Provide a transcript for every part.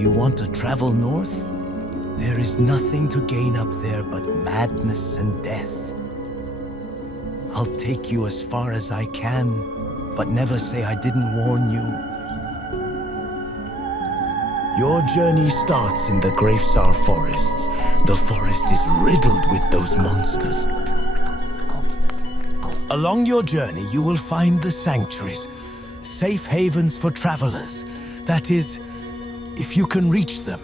you want to travel north? There is nothing to gain up there but madness and death. I'll take you as far as I can, but never say I didn't warn you. Your journey starts in the Gravesar forests. The forest is riddled with those monsters. Along your journey, you will find the sanctuaries, safe havens for travelers. That is, if you can reach them.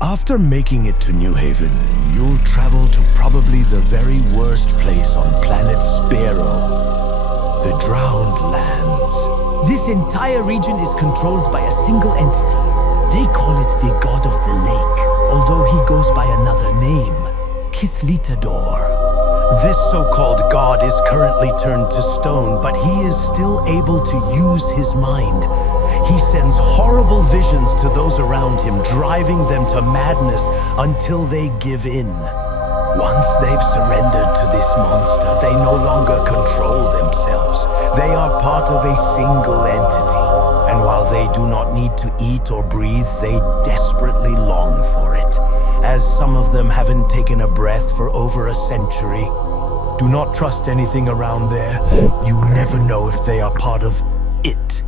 After making it to New Haven, you'll travel to probably the very worst place on planet Sparrow, the Drowned Lands. This entire region is controlled by a single entity. They call it the God of the Lake, although he goes by another name, Kithlitador. This so-called god is currently turned to stone, but he is still able to use his mind. He sends horrible visions to those around him, driving them to madness until they give in. Once they've surrendered to this monster, they no longer control themselves. They are part of a single entity. And while they do not need to eat or breathe, they desperately long for it. As some of them haven't taken a breath for over a century. Do not trust anything around there. You never know if they are part of it.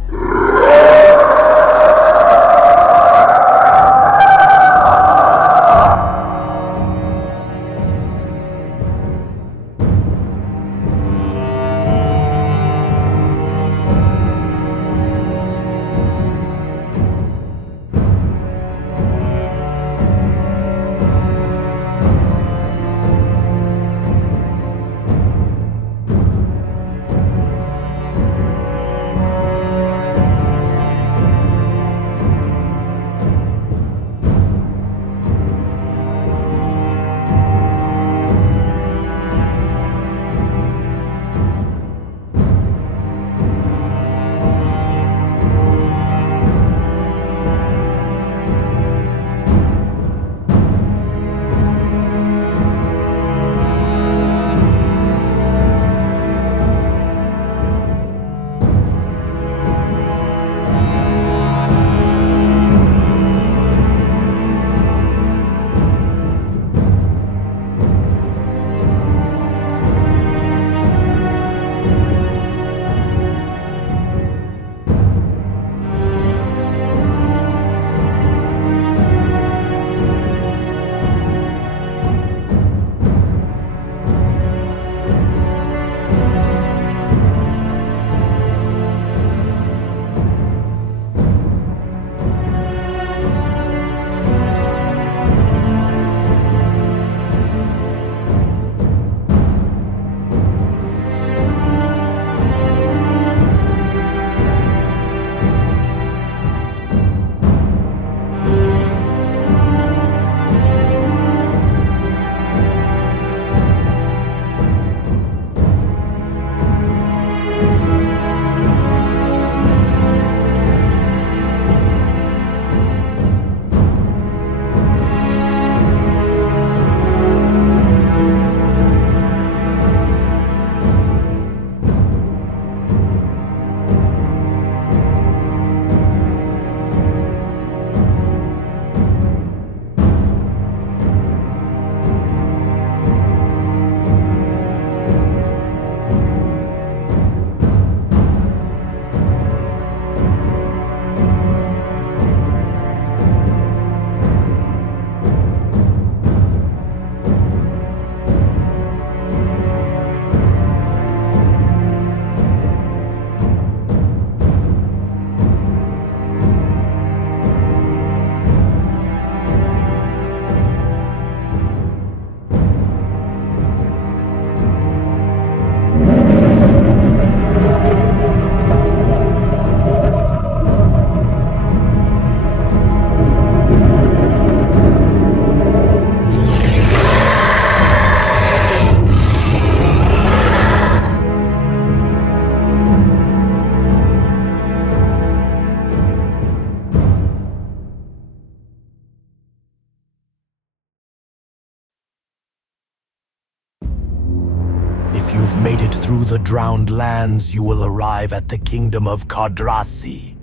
the Drowned Lands, you will arrive at the kingdom of Kadrai.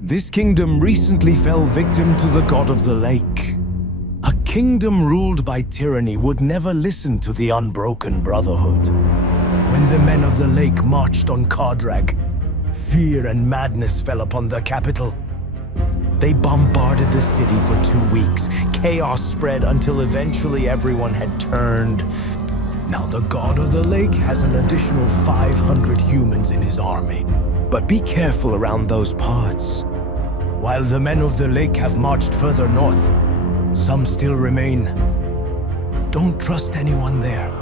This kingdom recently fell victim to the god of the lake. A kingdom ruled by tyranny would never listen to the Unbroken Brotherhood. When the men of the lake marched on Kadrai, fear and madness fell upon the capital. They bombarded the city for 2 weeks. Chaos spread until eventually everyone had turned. Now the god of the lake has an additional 500 humans in his army. But be careful around those parts. While the men of the lake have marched further north, some still remain. Don't trust anyone there.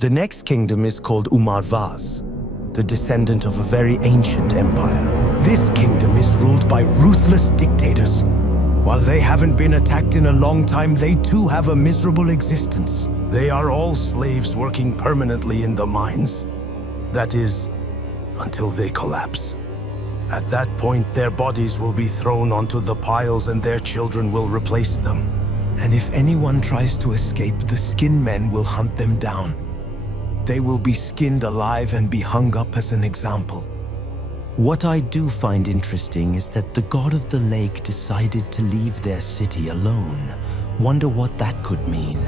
The next kingdom is called Umar Vas, the descendant of a very ancient empire. This kingdom is ruled by ruthless dictators. While they haven't been attacked in a long time, they too have a miserable existence. They are all slaves working permanently in the mines. That is, until they collapse. At that point, their bodies will be thrown onto the piles and their children will replace them. And if anyone tries to escape, the skin men will hunt them down. They will be skinned alive and be hung up as an example. What I do find interesting is that the god of the lake decided to leave their city alone. Wonder what that could mean.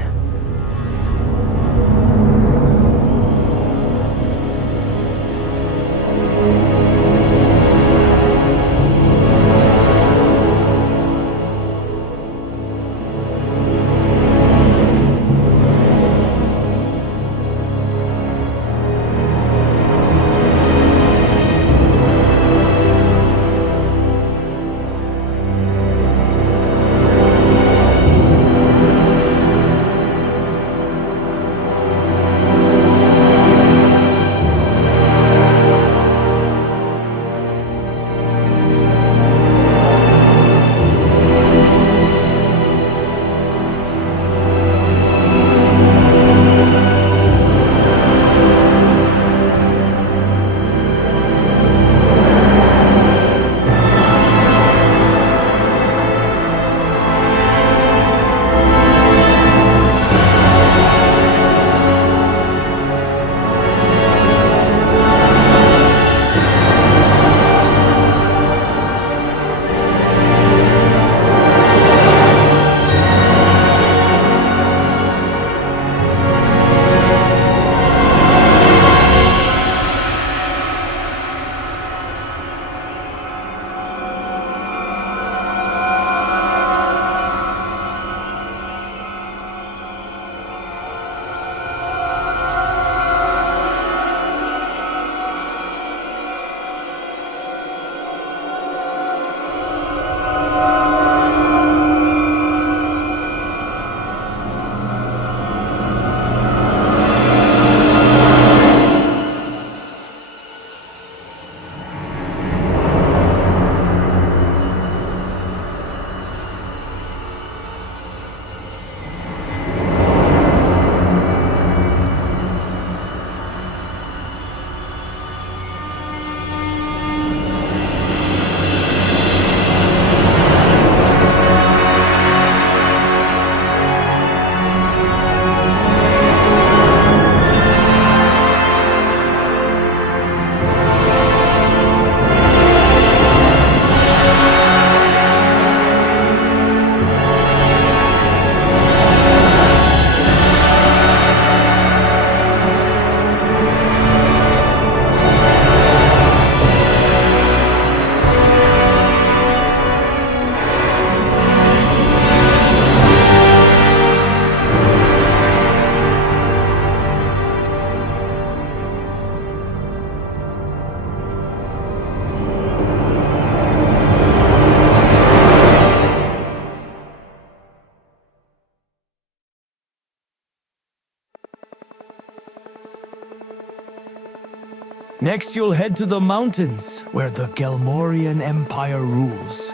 Next, you'll head to the mountains, where the Galorian Empire rules.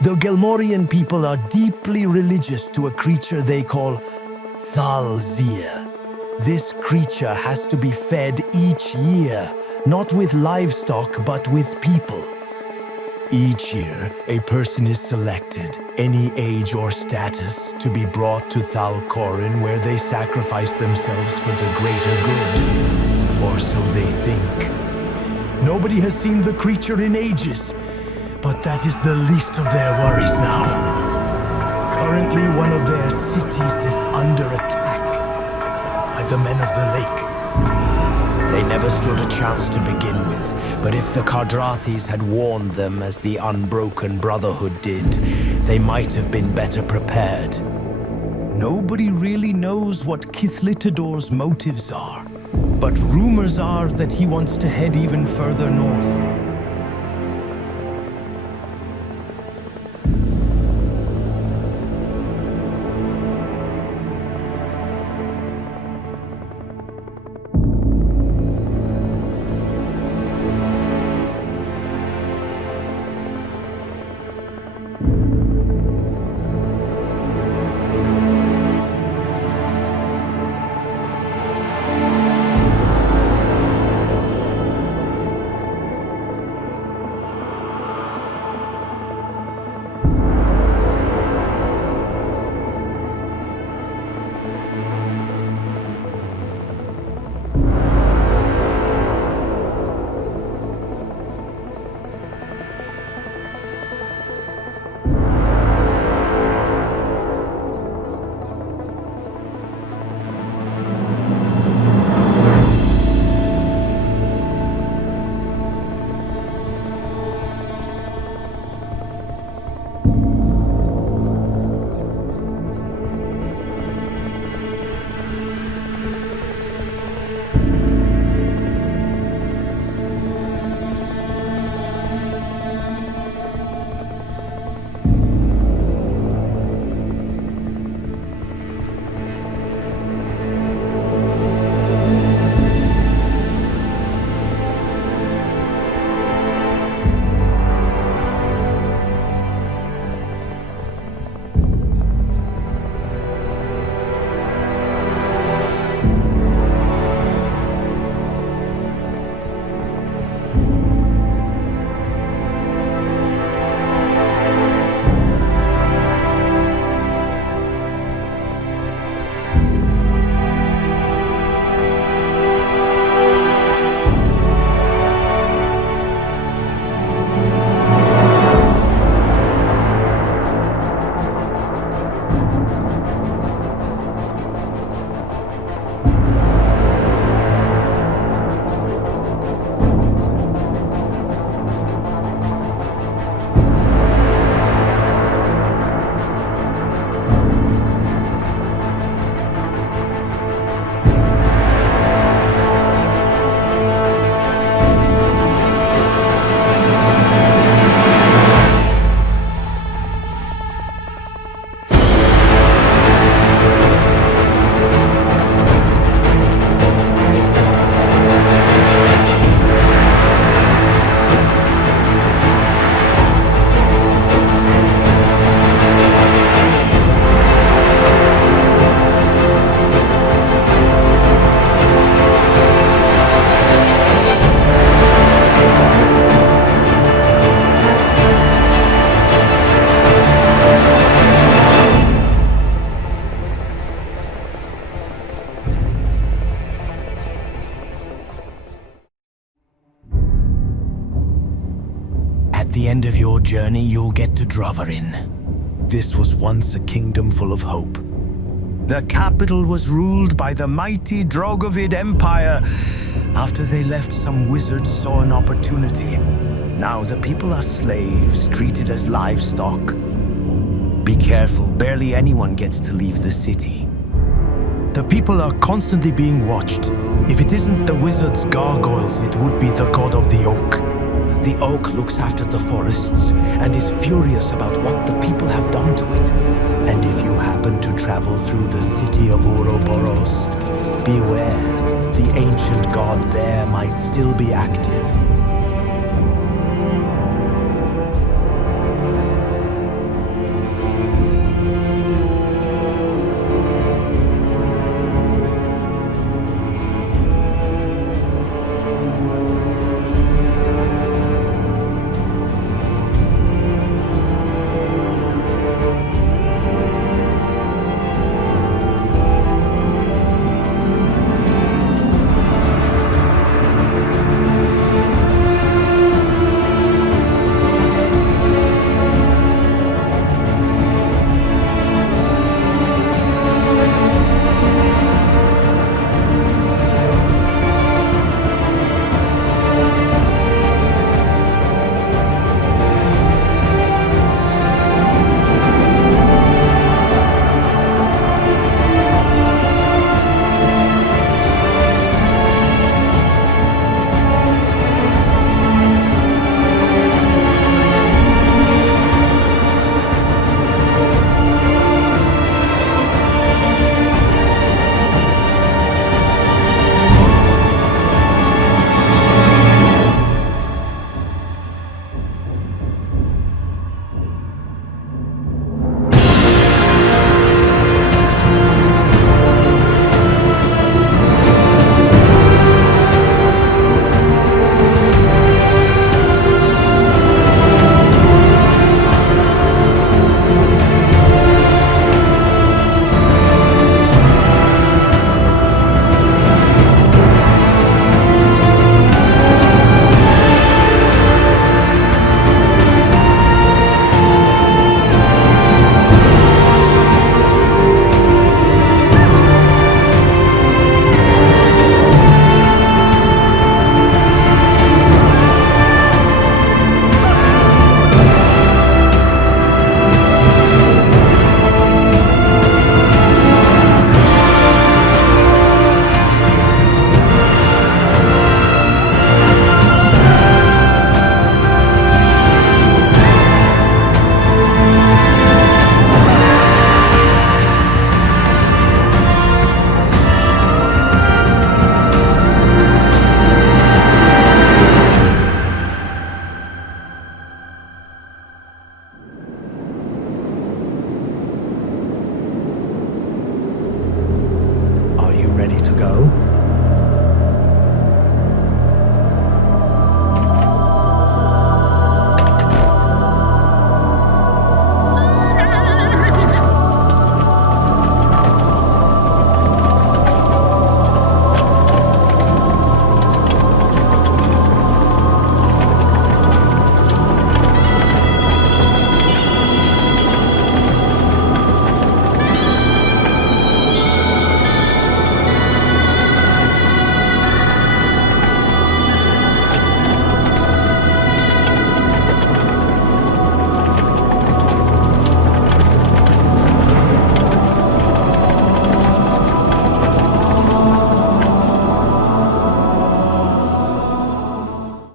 The Galorian people are deeply religious to a creature they call Thalzir. This creature has to be fed each year, not with livestock, but with people. Each year, a person is selected, any age or status, to be brought to Thalkorin, where they sacrifice themselves for the greater good. Or so they think. Nobody has seen the creature in ages, but that is the least of their worries now. Currently, one of their cities is under attack by the men of the lake. They never stood a chance to begin with, but if the Kardrathis had warned them as the Unbroken Brotherhood did, they might have been better prepared. Nobody really knows what Kithlitador's motives are, but rumors are that he wants to head even further north. the end of your journey, you'll get to Dravarin. This was once a kingdom full of hope. The capital was ruled by the mighty Galorian Empire. After they left, some wizards saw an opportunity. Now the people are slaves, treated as livestock. Be careful, barely anyone gets to leave the city. The people are constantly being watched. If it isn't the wizard's gargoyles, it would be the god of the oak. The oak looks after the forests and is furious about what the people have done to it. And if you happen to travel through the city of Ouroboros, Beware, the ancient god there might still be active.